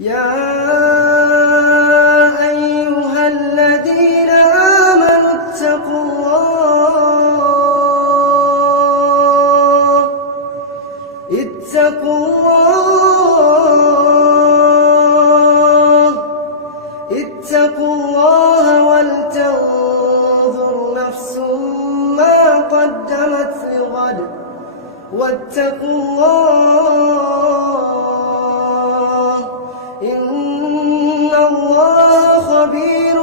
يا أيها الذين آمنوا اتقوا الله ولتنظر نفس ما قدمت لغد واتقوا الله إن الله خبير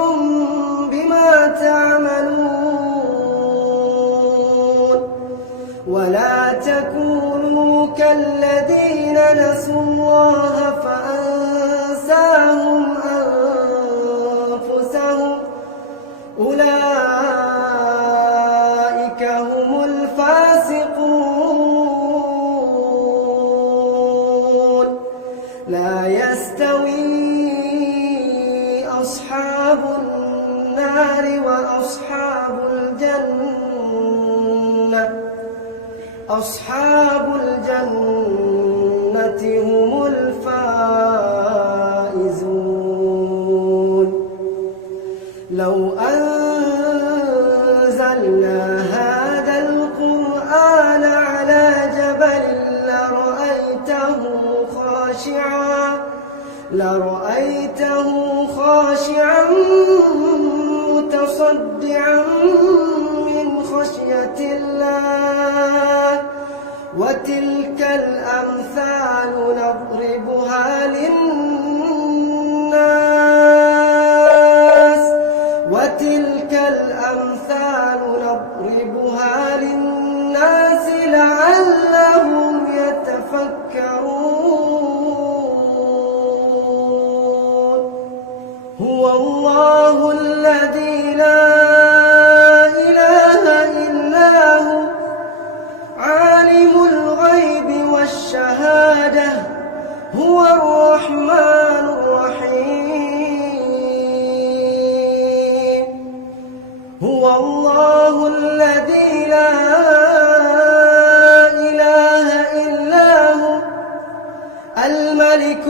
بما تعملون ولا تكونوا كالذين نسوا الله فأنساهم أنفسهم أولئك هم الفاسقون لا يستوي أصحاب النار وأصحاب الجنة أصحاب الجنة هم الفائزون لو أنزلنا هذا القرآن على جبل لرأيته خاشعا متصدعا من خشية الله وتلك الأمثال نضربها للناس لعلهم يتفكرون هو الله الذي لا إله إلا هو عالم الغيب والشهادة هو الرحمن الرحيم هو الله الذي لا إله إلا هو الملك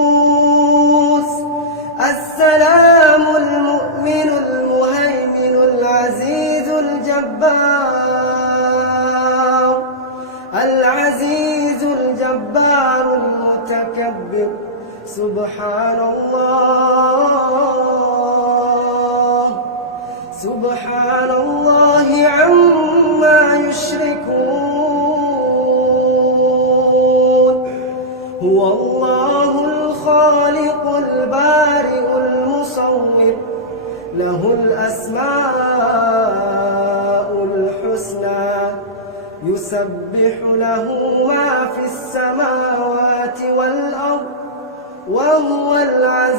القدوس السلام المؤمن المهيمن العزيز الجبار المتكبر سبحان الله عما يشركون هو الله الخالق البارئ المصور له الأسماء الحسنى يسبح له ما في السماوات والأرض وهو العزيز